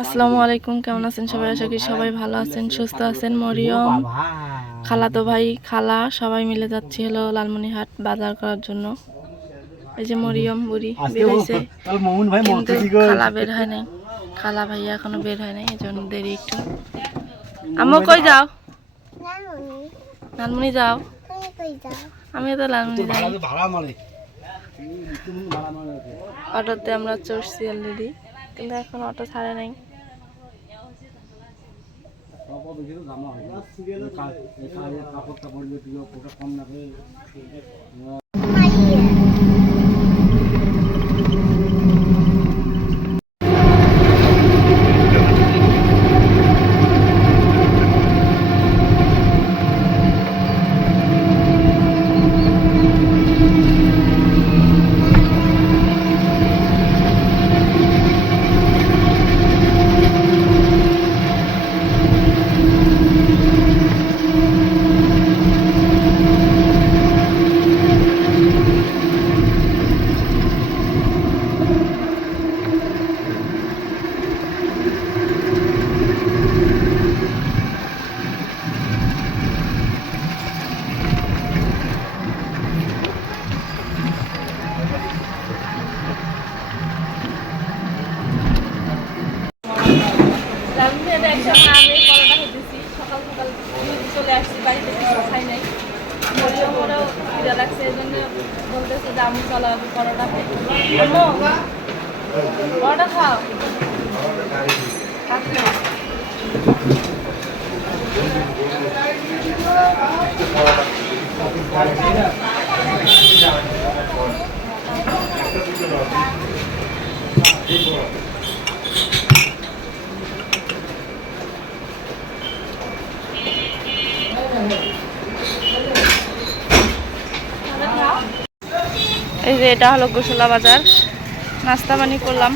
আসসালামু আলাইকুম, কেমন আছেন সবাই? আশা করি সবাই ভালো আছেন, সুস্থ আছেন। মরিয়ম, খালাতো ভাই, খালা সবাই মিলে যাচ্ছি হলো লালমনিরহাট বাজার করার জন্য। এই যে মরিয়ম বুড়ি বের হয়েছে, কিন্তু খালা বের হয় নাই। খালা ভাইয়া এখনো বের হয় নাই, এই জন্য দেরি একটু। আম্মু কই যাও? লালমনি যাও? আমিও তো লালমনি যাই। অটোতে আমরা চড়ছি অলরেডি, কিন্তু এখন অটো ছাড়ে নাই। সকাল সকাল চলে আসছি, বাড়িতে কিছু খাই নাই। মরিয়মেরও খিদে লাগছে, এই জন্য বলতেছে যে আমি চলো পরোটা খাই। পরোটা খাও। এই যে এটা হলো গোসলা বাজার, নাস্তা পানি করলাম,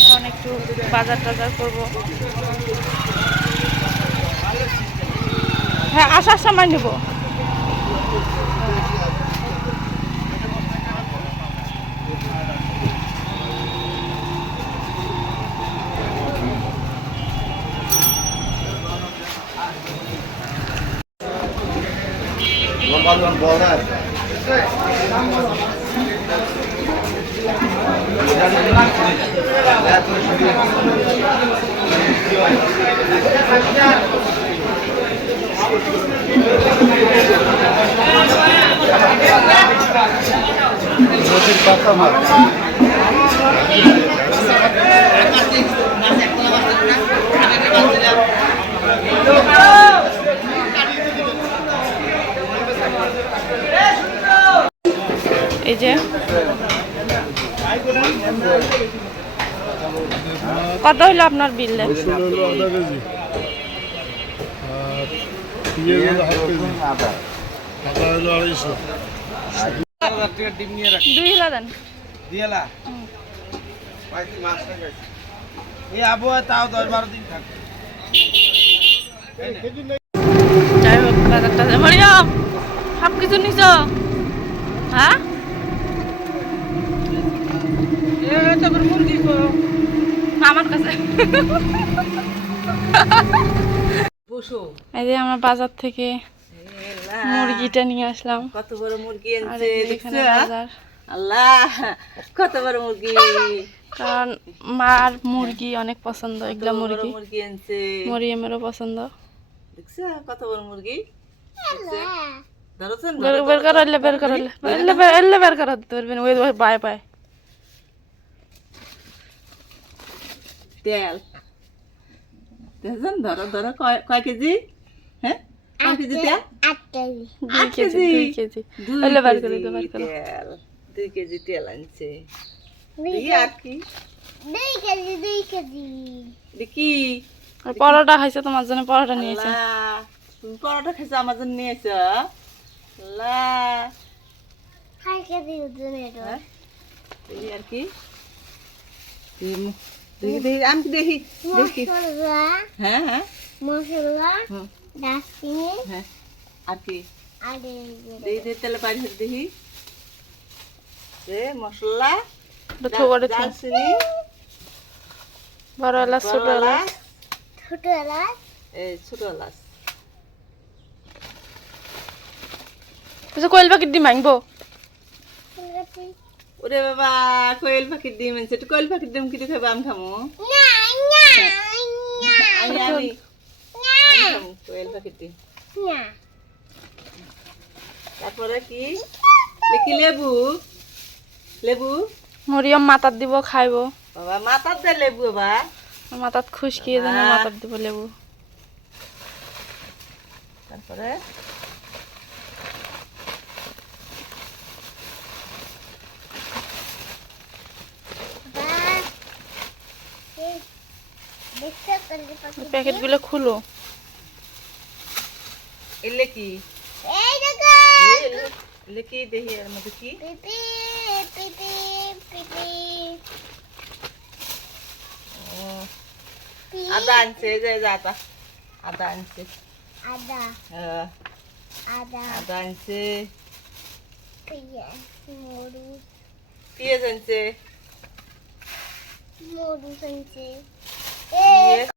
এখন একটু বাজার টাজার করবো। হ্যাঁ, আসার সময় নেব। এই যে কত হইলো আপনার বিল? যাই হোক, বাজারটা মরিয়ম সব কিছু নিছ? হ্যাঁ, আমার কাছে। এই যে আমরা বাজার থেকে মুরগিটা নিয়ে আসলাম। কত বড় মুরগি আর আনছে, এখানে বাজার। আল্লাহ কত বড় মুরগি! কারণ মার মুরগি অনেক পছন্দ, এগুলা মুরগি মুরগি আনছে, মরিয়মেরও পছন্দ। দেখছো কত বড় মুরগি? ধরছেন? বের করো, বের করো, বের করো দিতে পারবেন। ওই বাই বাই। তেল দেখছেন? ধরো ধরো, কয় কেজি? হ্যাঁ, কয় কেজি তেল? 2 কেজি। 2 কেজি বের করে দাও, বের করো। তেল 2 কেজি তেল আনছে। আর কি 2 কেজি দেখি। পরোটা খাইছে, তোমার জন্য পরোটা নিয়েছে। তুমি পরোটা খাইছো, আমার জন্য নিয়েছো? আর কি আমি দেখি দেখি। হ্যাঁ হ্যাঁ, মশলা, দারচিনি, হ্যাঁ, আর কি দেখি তেলে পানি দেখি। মশলা, দারচিনি, বড় এলাচ ছোট বড় এলাচ এলাচ, এই ছোট এলাচ। কোয়েল পাখির ডিম ভাঙবো। ওরে বাবা, কোয়েল পাখির ডিম এনেছে। একটু কোয়েল পাখির ডিম কিনে খাবো, আমি খামো। আমি আমি আমি খামো কোয়েল পাখির ডিম। তারপরে কি কি লেবু, লেবু মরিয়ম মাথার দিব খাইবো। বাবা মাথার দে লেবু বাবা। মাথাত খুশকিয়ে জন্য মাথার দিব লেবু। তারপরে প্যাকেট গুলো খুলো। এলে কি এলে কি দেখি এর মধ্যে কি ও, আদা আনছে, এই যে এই যে আদা, আদা আনছে, হ্যাঁ, আদা আনছে, পেঁয়াজ আনছে, পেঁয়াজ,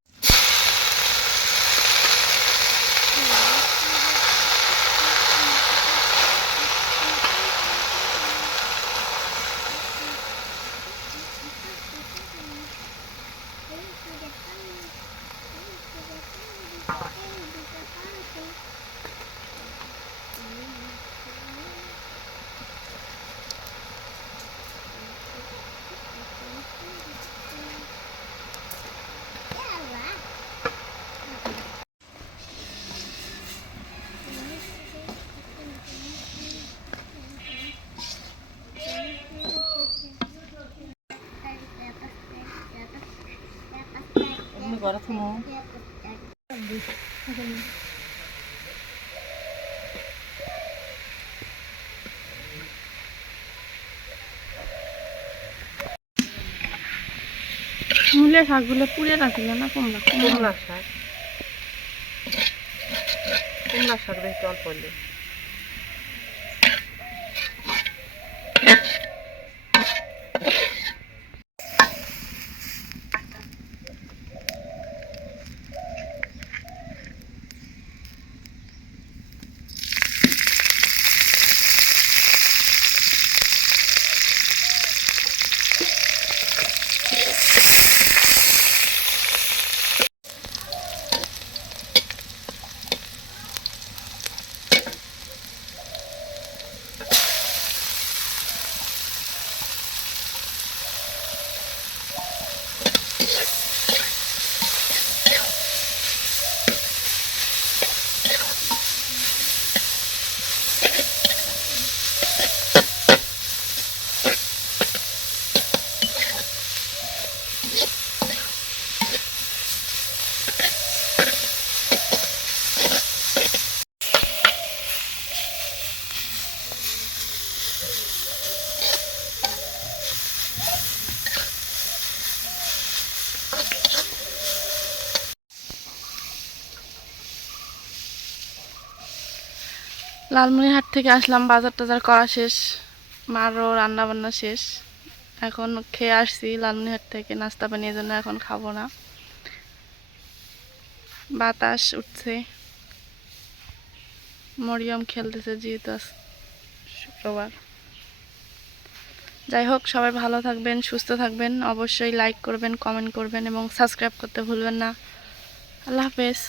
এমনি করা থামো। মূলের শাকগুলো পুড়ে রাখলে না কমলা কুমড়া শাক, কুমড়া শাক দেখতে অল্প হলে লালমনিরহাট থেকে আসলাম, বাজার টাজার করা শেষ, মারও রান্না বান্না শেষ। এখন খেয়ে আসছি লালমনিরহাট থেকে, নাস্তা পানির জন্য এখন খাবো না। বাতাস উঠছে, মরিয়ম খেলতেছে যেহেতু আজ শুক্রবার। যাই হোক, সবাই ভালো থাকবেন, সুস্থ থাকবেন, অবশ্যই লাইক করবেন, কমেন্ট করবেন এবং সাবস্ক্রাইব করতে ভুলবেন না। আল্লাহ হাফেজ।